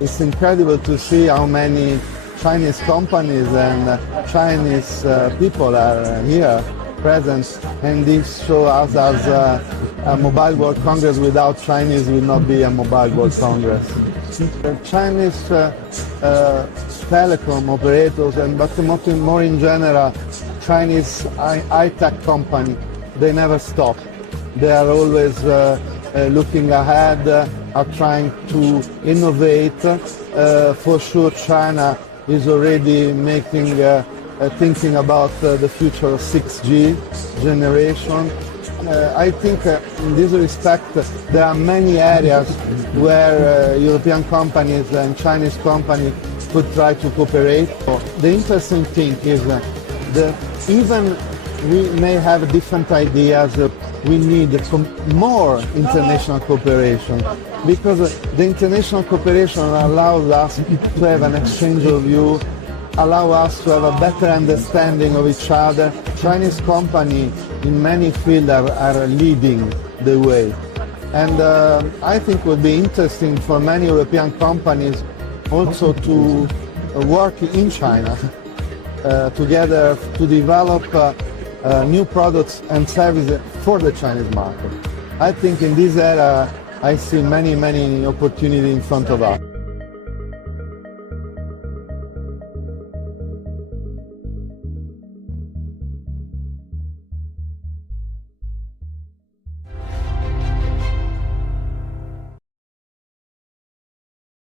It's incredible to see how many Chinese companies and Chinese people are here present, and this shows us as a Mobile World Congress without Chinese will not be a Mobile World Congress. The Chinese telecom operators, but more in general, Chinese high-tech company, they never stop. They are always looking ahead, are trying to innovate. For sure, China is already thinking about the future of 6G generation. I think in this respect there are many areas where European companies and Chinese companies could try to cooperate. The interesting thing is that even we may have different ideas, we need more international cooperation, because the international cooperation allows us to have an exchange of view, allow us to have a better understanding of each other. Chinese companies in many fields are leading the way. And I think it would be interesting for many European companies also to work in China together to develop new products and services for the Chinese market. I think in this area I see many opportunities in front of us.